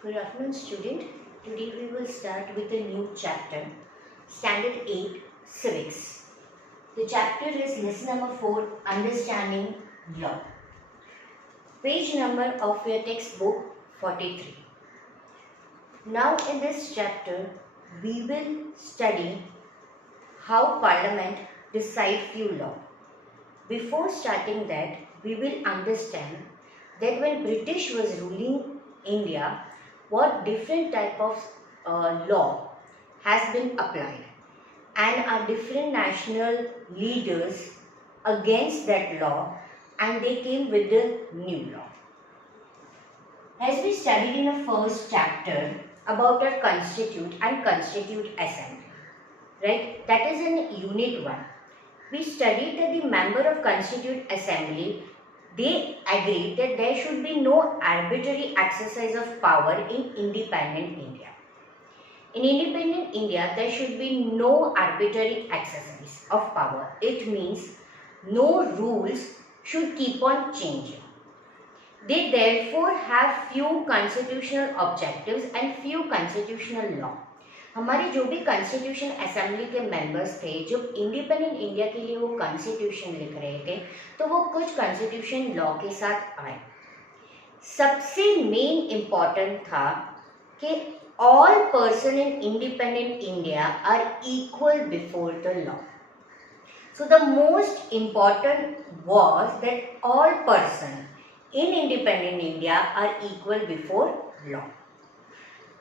Good afternoon, student. Today we will start with a new chapter, Standard 8, Civics. The chapter is lesson number 4, Understanding Law. Page number of your textbook 43. Now in this chapter, we will study how Parliament decide few law. Before starting that, we will understand that when British was ruling India, what different type of law has been applied, and our different national leaders against that law, and they came with the new law. As we studied in the first chapter about our Constitute and Constitute Assembly, right? That is in Unit 1. We studied that the member of Constitute Assembly, they agreed that there should be no arbitrary exercise of power in independent India. In independent India, there should be no arbitrary exercise of power. It means no rules should keep on changing. They therefore have few constitutional objectives and few constitutional law. हमारे जो भी constitution assembly के मेंबर्स थे, जो independent India के लिए वो कॉन्स्टिट्यूशन लिख रहे थे, तो वो कुछ कॉन्स्टिट्यूशन लॉ के साथ आए. सबसे मेन इम्पॉर्टेंट था कि all person in independent India are equal before the law. So the most important was that all person in independent India are equal before law.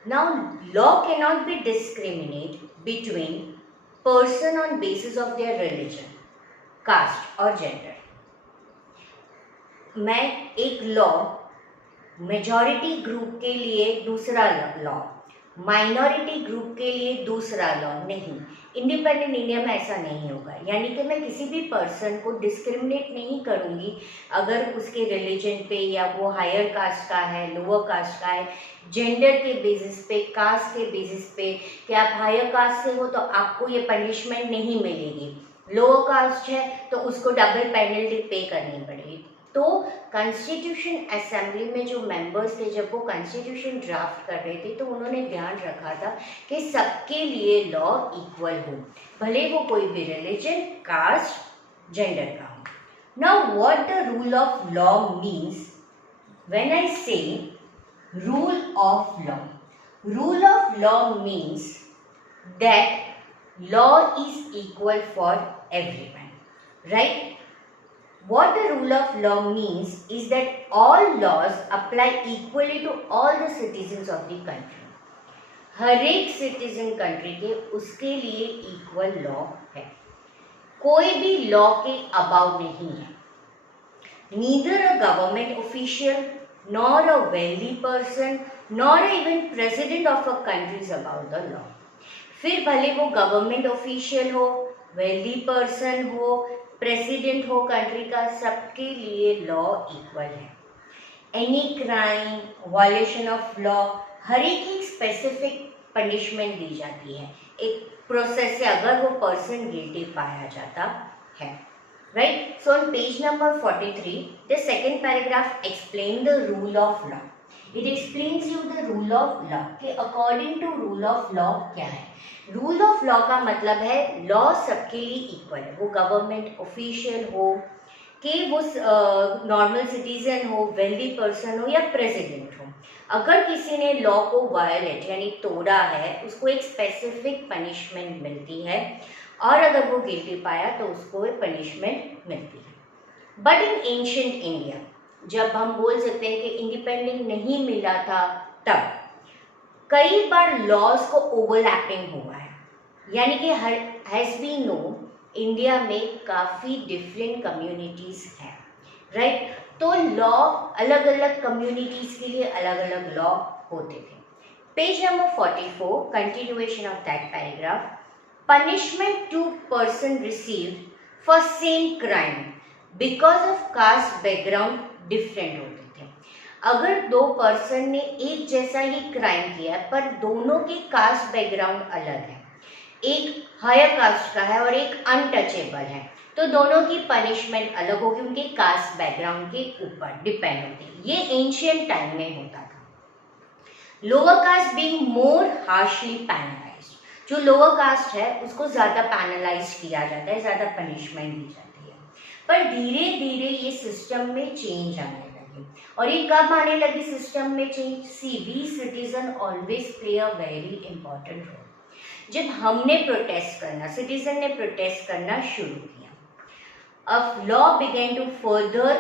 Now, law cannot be discriminate between person on basis of their religion, caste or gender. मैं एक law majority group के लिए दूसरा law, minority group के लिए दूसरा लॉ नहीं. Independent India में ऐसा नहीं होगा. यानी कि मैं किसी भी पर्सन को डिस्क्रिमिनेट नहीं करूँगी अगर उसके रिलीजन पे, या वो हायर कास्ट का है, लोअर कास्ट का है, जेंडर के बेसिस पे, कास्ट के बेसिस पे, कि आप हायर कास्ट से हो तो आपको ये पनिशमेंट नहीं मिलेगी, लोअर कास्ट है तो उसको डबल पेनल्टी पे करनी पड़ेगी. तो कॉन्स्टिट्यूशन असेंबली में जो मेंबर्स थे, जब वो कॉन्स्टिट्यूशन ड्राफ्ट कर रहे थे, तो उन्होंने ध्यान रखा था कि सबके लिए लॉ इक्वल हो, भले वो कोई भी रिलीजन, कास्ट, जेंडर का हो. Now what the rule of law means. When I say rule of law means that law is equal for everyone, right? What the rule of law means is that all laws apply equally to all the citizens of the country. हर एक citizen country के उसके लिए equal law है. कोई भी लॉ के अबाव नहीं है. Neither a government official nor a wealthy person nor even president of a country is above the law. फिर भले वो गवर्नमेंट ऑफिशियल हो, वेल्दी पर्सन हो, प्रेसिडेंट हो कंट्री का, सबके लिए लॉ इक्वल है. Any crime, violation of law, हर एक स्पेसिफिक पनिशमेंट दी जाती है एक प्रोसेस से अगर वो पर्सन गिल्टी पाया जाता है, right? So on page number 43 the second paragraph explain the rule of law. It explains you the rule of law कि according to rule of law क्या है. रूल ऑफ लॉ का मतलब है लॉ सबके लिए इक्वल है. वो गवर्नमेंट ऑफिशियल हो, कि वो नॉर्मल सिटीजन हो, वेल्दी पर्सन हो या प्रेसिडेंट हो, अगर किसी ने लॉ को वायलेट यानी तोड़ा है, उसको एक स्पेसिफिक पनिशमेंट मिलती है, और अगर वो गिल्टी पाया तो उसको एक पनिशमेंट मिलती है. बट इन एंशिएंट इंडिया, जब हम बोल सकते हैं कि इंडिपेंडेंट नहीं मिला था, तब कई बार लॉज को ओवरलैपिंग हुआ है. यानी कि हैज़ बी नो इंडिया में काफ़ी डिफरेंट कम्युनिटीज़ हैं, राइट? तो लॉ अलग अलग कम्युनिटीज़ के लिए अलग अलग लॉ होते थे. Page number 44 continuation of that paragraph. Punishment to person received for same crime because of caste background different होते थे. अगर दो पर्सन ने एक जैसा ही क्राइम किया पर दोनों के कास्ट बैकग्राउंड अलग है, एक हायर कास्ट का है और एक अनटचेबल है, तो दोनों की पनिशमेंट अलग होगी, उनके कास्ट बैकग्राउंड के ऊपर डिपेंड होती है. ये एंशिएंट टाइम में होता था. Lower caste being more harshly penalised. जो लोअर कास्ट है उसको ज़्यादा पैनलाइज किया जाता है, ज़्यादा पनिशमेंट दी जाती है। पर धीरे धीरे ये सिस्टम में चेंज आने लगे। और ये कब आने लगी सिस्टम में change? See we citizen always play a very important role. जब हमने प्रोटेस्ट करना, सिटीजन ने प्रोटेस्ट करना शुरू किया, a law began to further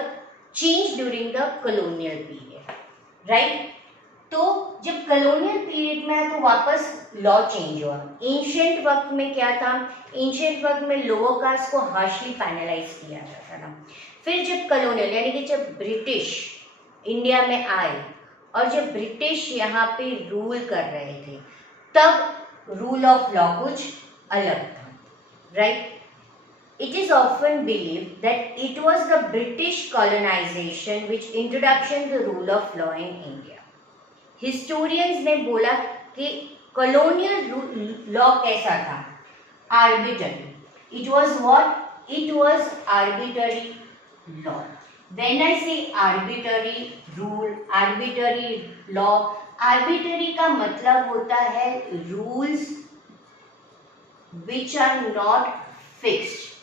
change during the colonial period, right? तो जब कॉलोनियल पीरियड में है तो वापस लॉ चेंज हुआ। एंशियंट वक्त में क्या था? एंशियंट वक्त में लोअर कास्ट को हार्शली पैनलाइज किया जाता था। फिर जब कॉलोनियल यानी कि जब ब्रिटिश इंडिया में आए और जब ब्रिटिश यहाँ पे रूल कर रहे थे, तब रूल ऑफ लॉ कुछ अलग था, right? It is often believed that it was the British colonization which introduced the rule of law in India. Historians ने बोला कि colonial law कैसा था? Arbitrary. It was what? It was arbitrary law. When I say arbitrary rule, arbitrary law, arbitrary का मतलब होता है rules which are not fixed.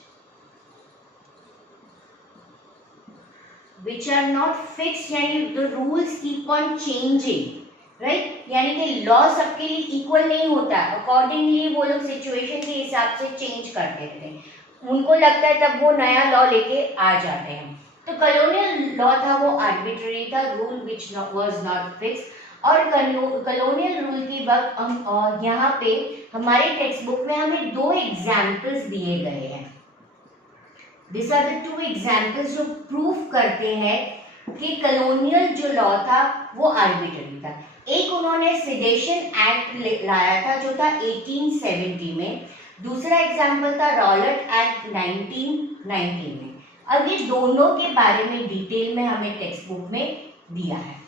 Which are not fixed यानी the rules keep on changing, right? यानी कि लॉ सबके लिए इक्वल नहीं होता, अकॉर्डिंगली वो लोग सिचुएशन के हिसाब से चेंज करते थे। उनको लगता है तब वो नया लॉ लेके आ जाते हैं। तो कॉलोनियल लॉ था वो आर्बिट्ररी था, rule which was not fix. और कॉलोनियल रूल की वक्त हम यहाँ पे हमारे टेक्स्ट बुक में हमें दो एग्जाम्पल्स दिए गए हैं। These are the two examples जो प्रूफ करते हैं कि कॉलोनियल जो लॉ था वो आर्बिट्ररी था। एक उन्होंने सेडेशन एक्ट लाया था जो था 1870 में, दूसरा एग्जाम्पल था रॉलेट एक्ट 1990 में। अब ये दोनों के बारे में डिटेल में हमें टेक्स्ट बुक में दिया है।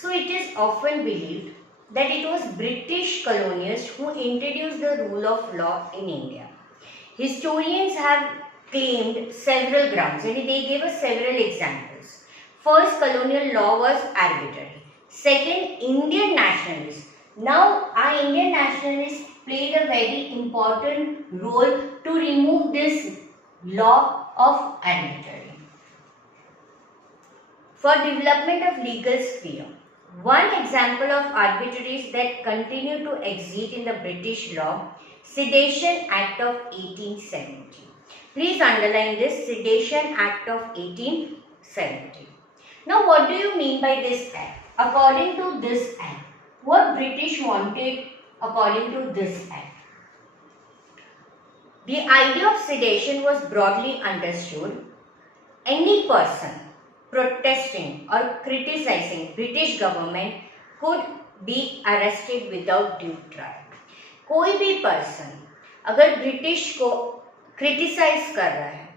So it is often believed that it was British colonialists who introduced the rule of law in India. Historians have claimed several grounds and they gave us several examples. First, colonial law was arbitrary. Second, Indian nationalists. Now, our Indian nationalists played a very important role to remove this law of arbitrary. For development of legal sphere, one example of arbitraries that continue to exist in the British law, Sedition Act of 1870. Please underline this, Sedition Act of 1870. Now what do you mean by this act? According to this act, what British wanted according to this act? The idea of sedition was broadly understood. Any person protesting or criticizing British government could be arrested without due trial. कोई भी पर्सन अगर ब्रिटिश को क्रिटिसाइज कर रहा है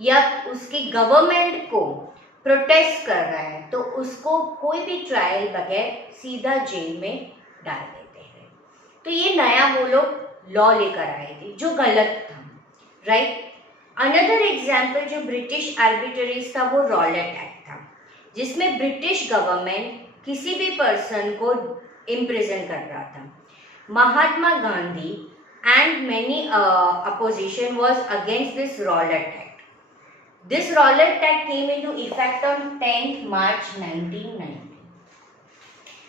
या उसकी गवर्नमेंट को प्रोटेस्ट कर रहा है तो उसको कोई भी ट्रायल बगैर सीधा जेल में डाल देते हैं। तो ये नया वो लोग लॉ लेकर आए थे जो गलत था, राइट? अनदर एग्जाम्पल जो ब्रिटिश आर्बिट्ररीज था वो रॉलेट एक्ट था, जिसमें ब्रिटिश गवर्नमेंट किसी भी पर्सन को इम्प्रिजन कर रहा था। Mahatma Gandhi and many opposition was against this Rowlatt Act. This Rowlatt Act came into effect on 10th March 1990.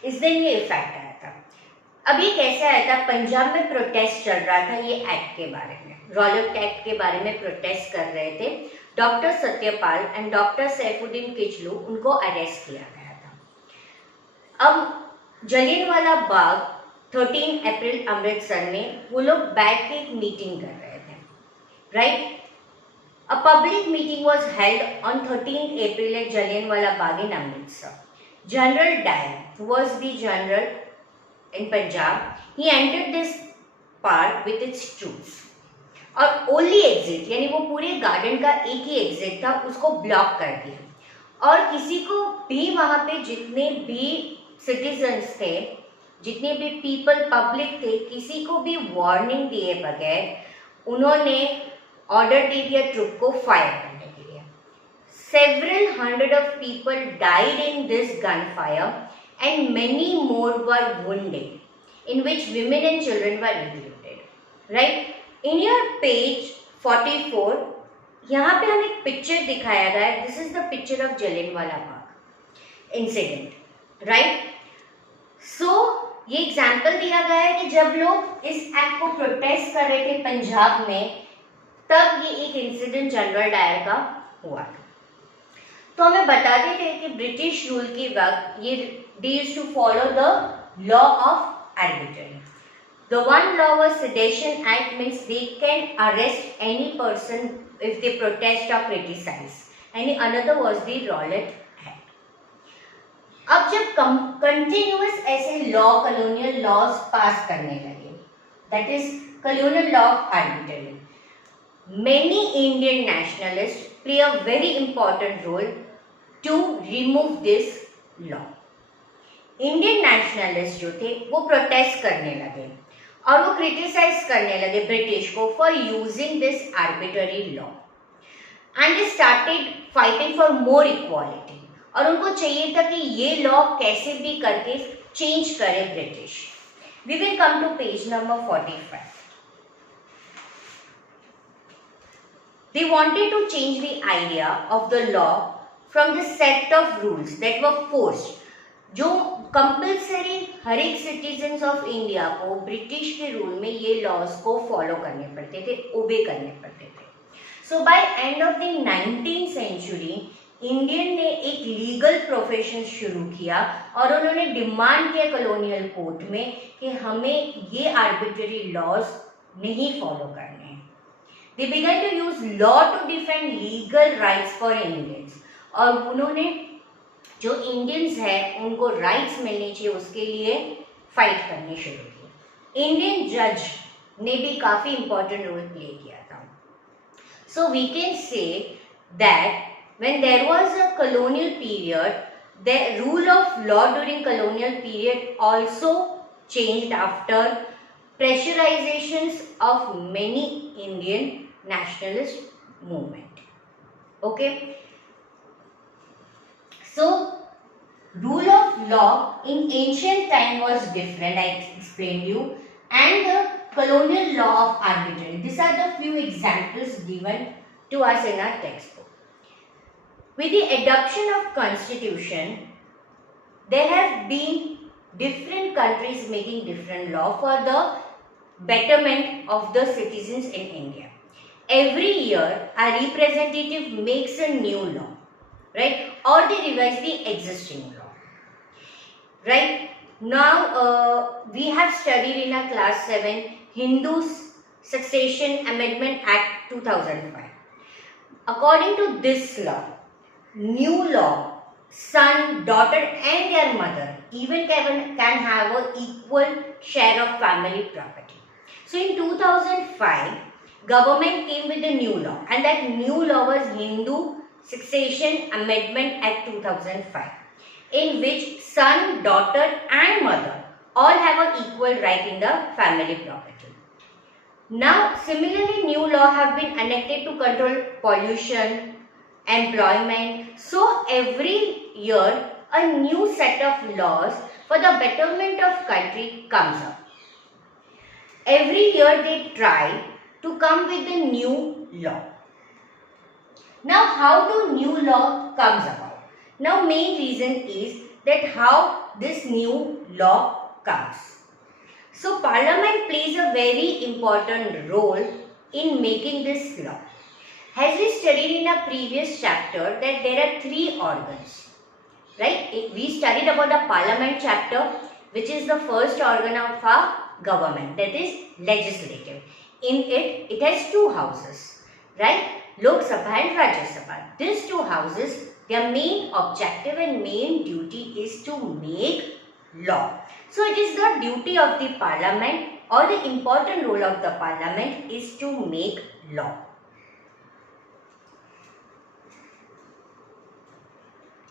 इस दिन ये इफेक्ट आया था। अब ये कैसे आया था? पंजाब में प्रोटेस्ट चल रहा था ये एक्ट के बारे में, रॉलेट एक्ट के बारे में प्रोटेस्ट कर रहे थे। Doctor Satyapal and doctor Saifuddin Kitchlew, उनको अरेस्ट किया गया था। अब जलियांवाला बाग 13 अप्रैल अमृतसर में वो लोग बैठ के एक मीटिंग कर रहे थे, right? A public meeting was held on 13 April at Jallianwala Bagh in Amritsar. General Dyer was the general in Punjab. He entered this park with its troops और ओनली एग्जिट यानी वो पूरे गार्डन का एक ही एग्जिट था, उसको ब्लॉक कर दिया और किसी को भी वहाँ पे जितने भी सिटीजन्स थे, जितने भी पीपल पब्लिक थे, किसी को भी वार्निंग दिए बगैर उन्होंने ऑर्डर दे दिया ट्रुप को फायर करने के लिए. Several hundred of people died in this gunfire and many more were wounded, in which women and children were included. Right? In your page 44, यहाँ पे हमें एक पिक्चर दिखाया गया है. This is the picture of Jallianwala Bagh incident. Right? So ये example दिया गया है कि जब लोग इस एक्ट को प्रोटेस्ट कर रहे थे पंजाब में, तब ये एक इंसिडेंट जनरल डायर का हुआ था. तो हमें बताते थे कि ब्रिटिश रूल के वक्त ये they used to follow the law of arbitrary. The one law was Sedition Act, means they can arrest any person if they protest or criticize. And another was the Rowlatt Act. अब जब कंटिन्यूअस ऐसे law, colonial laws पास करने लगे, that is colonial law of arbitrary, many Indian nationalists play a very important role to remove this law. Indian nationalists जो थे वो प्रोटेस्ट करने लगे और वो क्रिटिसाइज करने लगे ब्रिटिश को for using this arbitrary law, and they started fighting for more equality. और उनको चाहिए था कि ये लॉ कैसे भी करके चेंज करे British. We will come to page number 45. They wanted to change the idea of the law from the set of rules that were forced, जो कंपल्सरी हर एक सिटीजन्स ऑफ इंडिया को ब्रिटिश के रूल में ये लॉज को फॉलो करने पड़ते थे, ओबे करने पड़ते थे. So by end of the 19th century Indian ने एक लीगल प्रोफेशन शुरू किया और उन्होंने डिमांड किया कॉलोनियल कोर्ट में कि हमें ये आर्बिट्ररी लॉज नहीं फॉलो करने. They began to use law to defend legal rights for Indians. और उन्होंने जो इंडियंस हैं उनको राइट्स मिलने चाहिए उसके लिए फाइट करनी शुरू की. इंडियन जज ने भी काफ़ी इंपॉर्टेंट रोल प्ले किया था. So we can say that when there was a colonial period, the rule of law during colonial period also changed after pressurizations of many Indian nationalist movement. Okay, so rule of law in ancient time was different, I explained you, and the colonial law of arbitrary. These are the few examples given to us in our textbook. With the adoption of constitution, there have been different countries making different law for the betterment of the citizens in India. Every year a representative makes a new law, right, or they revise the existing law. Right now we have studied in our class 7 Hindu Succession Amendment Act 2005. According to this law, new law, son, daughter and their mother even can have an equal share of family property. So in 2005 government came with a new law, and that new law was Hindu Succession Amendment Act 2005, in which son, daughter and mother all have an equal right in the family property. Now similarly new law have been enacted to control pollution, employment. So every year a new set of laws for the betterment of country comes up. Every year they try to come with a new law. Now how do new law comes about? Now main reason is that how this new law comes. So Parliament plays a very important role in making this law. As we studied in a previous chapter that there are 3 organs, right? We studied about the Parliament chapter, which is the first organ of our government, that is legislative. In it has 2 houses, right? Lok Sabha and Rajya Sabha. These 2 houses, their main objective and main duty is to make law. So it is the duty of the Parliament, or the important role of the Parliament is to make law.